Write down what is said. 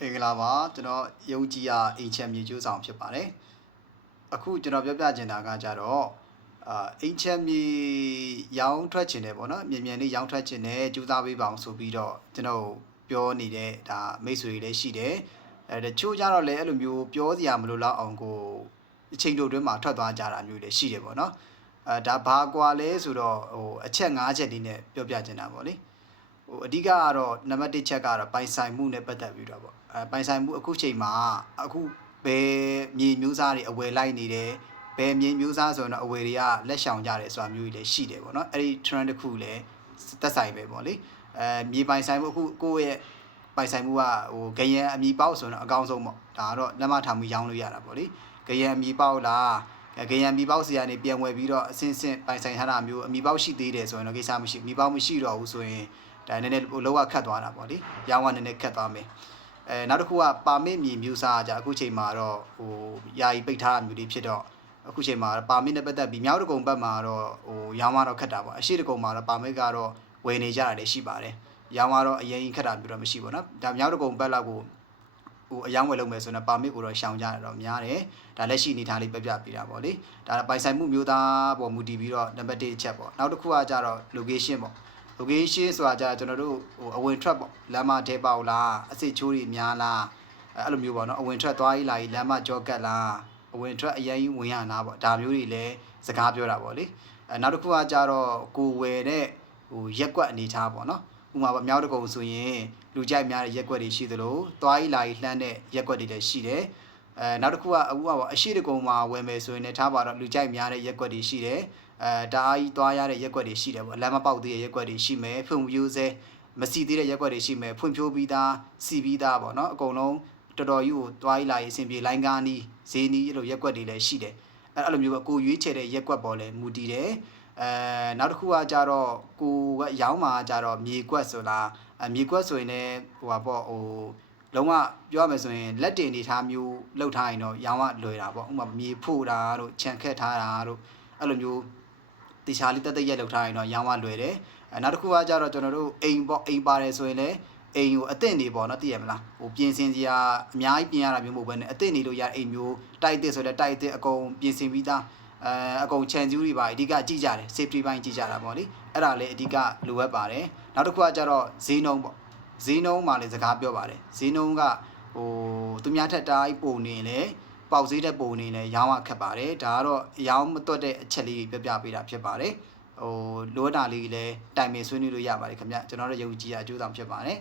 မင်္ဂလာပါကျွန်တော်ရုပ်ကြီးရအိမ်ချက်မြေကျိုးဆောင်ဖြစ်ပါတယ်အခုကျွန်တော်ပြောပြချင်တာကကြတော့အိမ်ချက်မြေရောင်းထွက်ခြင်းတယ်ပေါ့နော်မြန်မြန်လေးရောင်းထွက်ခြင်းတယ်ကြိုးစားပေးပါအောင်ဆိုပြီးတော့ကျွန်တော်ပြောနေတဲ့ဒါမိတ်ဆွေတွေလည်းရှိတယ်တချို့ကြတော့လည်းအဲ့လိုမျိုးပြောစရာမလိုတော့အောင်ကိုအချိန်တိုတွင်းမှာထွက်သွားကြတာမျိုးလည်းရှိတယ်ပေါ့နော်ဒါဘာကွာလဲဆိုတော့အချက်၅ချက်လေးနဲ့ပြောပြချင်တာပေါ့လေအဓိကကတော့နံပါတ်1ချက်ကတော့ပိုင်ဆိုင်မှုနဲ့ပတ်သက်ပြီးတော့ပေါ့ပိုင်ဆိုင်မှုအခုချိန်မှာအခုဘယ်မြေမျိုးစားတွေအဝယ်လိုက်နေတယ်ဘယ်မြေမျိုးစားဆိုတော့အဝယ်တွေကလက်ရှောင်ကြတယ်ဆိုတာမျိုးတွေလည်းရှိတယ်ပေါ့နော်အဲ့ဒီ trend တစ်ခုလည်းသက်ဆိုင်ပဲပေါ့လေမြေပိုင်ဆိုင်မှုအခုကိုယ့်ရဲ့ပိုင်ဆိုင်မှုကဂရန်အမီပေါက်ဆိုတော့အကောင်းဆုံးပေါ့ဒါကတော့လက်မထားမှုရောင်းလို့ရတာပေါ့လေဂရန်အမီပေါက်လားဂရန်မီပေါက်စီကနေပြန်ဝယ်ပြီးတော့အစင်းစင်းပိုင်ဆိုင်ထားတာမျိုးအမီပေါက်ရှိသေးတယ်ဆိုရင်တော့ကိစ္စမရှိမီပေါက်မရှိတော့ဘူးဆိုရင်ဒါနည်းနည်းလောကခတ်သွားတာပေါ့လေရောင်းကနည်းနည်းခတ်သွားမယ်နောက်တစ်ခုကပါမစ်မြေမျိုးစားကြအခုချိန်မှာတော့ယာယီပိတ်ထားတာမျိုးတွေဖြစ်တော့အခုချိန်မှာပါမစ်နဲ့ပတ်သက်ပြီးမြောက်တကုံဘက်မှာတော့ရောင်းတော့ခတ်တာပေါ့အရှိတကုံမှာတော့ပါမစ်ကတော့ဝယ်နေကြတာလည်းရှိပါတယ်ရောင်းတော့အရင်ခတ်တာမျိုးတော့မရှိဘူးเนาะဒါမြောက်တကုံဘက်လောက်ကိုအယောင်းဝယ်လုပ်မယ်ဆိုတော့ပါမစ်ကိုတော့ရှောင်ကြရတော့များတယ်ဒါလက်ရှိအနေထားလေးပြပြပေးတာပေါ့လေဒါပိုင်ဆိုင်မှုမျိုးသားပေါ်မူတည်ပြီးတော့နံပါတ်1ချက်ပေါ့နောက်တစ်ခုကကြတော့ location ပေါ့location ဆိုတာကြာကျွန်တော်တို့အဝင်ထွက်ပေါ့လမ်းမထဲပေါက်လားအစစ်ချိုးတွေများလားအဲ့လိုမျိုးပေါ့နော်အဝင်ထွက်သွားရေးလာရေးလမ်းမကြောကတ်လားအဝင်ထွက်အရင်ဝင်ရလားပေါ့ဒါမျိုးတွေလည်းစကားပြောတာပေါ့လေနောက်တစ်ခုကကြတော့ကိုဝယ်တဲ့ရက်ကွက်အနေထားပေါ့နော်ဥပမာပေါ့မြောက်တကုံဆိုရင်လူကြိုက်များတဲ့ရက်ကွက်တွေရှိသလိုသွားရေးလာရေးလှမ်းတဲ့ရက်ကွက်တွေလည်းရှိတယ်နောက်တစ်ခုကအခုကပေါ့အရှိတကုံမှာဝယ်မယ်ဆိုရင်လည်းထားပါတော့လူကြိုက်များတဲ့ရက်ကွက်တွေရှိတယ်တအားကြီးသွားရတဲ့ရက်ကွက်တွေရှိတယ်ပေါ့လမ်းမပေါက်သေးတဲ့ရက်ကွက်တွေရှိမယ်ဖွံ့ဖြိုးစေမစီသေးတဲ့ရက်ကွက်တွေရှိမယ်ဖွံ့ဖြိုးပြီးသားစီပြီးသားပေါ့နော်အကုန်လုံးတော်တော်ကြီးကိုသွားရေးလာရေးအဆင်ပြေလိုင်းကားနီးဈေးနီးအဲ့လိုရက်ကွက်တွေလည်းရှိတယ်အဲ့လိုမျိုးပဲကိုရွေးချယ်တဲ့ရက်ကွက်ပေါ်လည်းမူတည်တယ်နောက်တစ်ခုကကြတော့ကိုကရောင်းမှာကြတော့မြေကွက်ဆိုလားမြေကွက်ဆိုရင်လည်းလုံးဝပြောရမယ်ဆိုရင်လက်တင်နေထားမျိုးလောက်ထားရင်တော့ရောင်းကလွယ်တာပေါ့ဥပမာမြေဖို့တာတို့ခြံခက်ထားတာတို့အဲ့လိုမျိုးတခြားလေးတက်ရက်လောက်ထားရင်တော့ရောင်းကလွယ်တယ်နောက်တစ်ခုကကြတော့ကျွန်တော်တို့အိမ်ပေါ့အိမ်ပါတယ်ဆိုရင်လည်းအိမ်ကိုအသင့်နေပေါ့နော်သိရမလားပြင်ဆင်စရာအများကြီးပြင်ရတာမျိုးမဟုတ်ဘဲနဲ့အသင့်နေလို့ရအိမ်မျိုးတိုက်တစ်ဆိုလည်းတိုက်တစ်အကုန်ပြင်ဆင်ပြီးသားအကုန်ခြံစည်းတွေပါအဓိကကြည့်ကြတယ် safety ပိုင်းကြည့်ကြတာပေါ့လေအဲ့ဒါလည်းအဓိကလိုအပ်ပါတယ်နောက်တစ်ခုကကြတော့ဈေးနှုန်းပေါ့ဈေးနှုန်းမှာလည်းစကားပြောပါတယ်ဈေးနှုန်းကသူများထက်တားပုံနေလေပေါက်ဈေးတဲ့ပုံနေလေရောင်းရခက်ပါတယ်ဒါကတော့ရောင်းမတွက်တဲ့အချက်လေးပြပြပေးတာဖြစ်ပါတယ်လိုအပ်တာလေးလည်းတိုင်ပင်ဆွေးနွေးလို့ရပါတယ်ခင်ဗျကျွန်တော်တို့ယုံကြည်ရအကျိုးဆောင်ဖြစ်ပါတယ်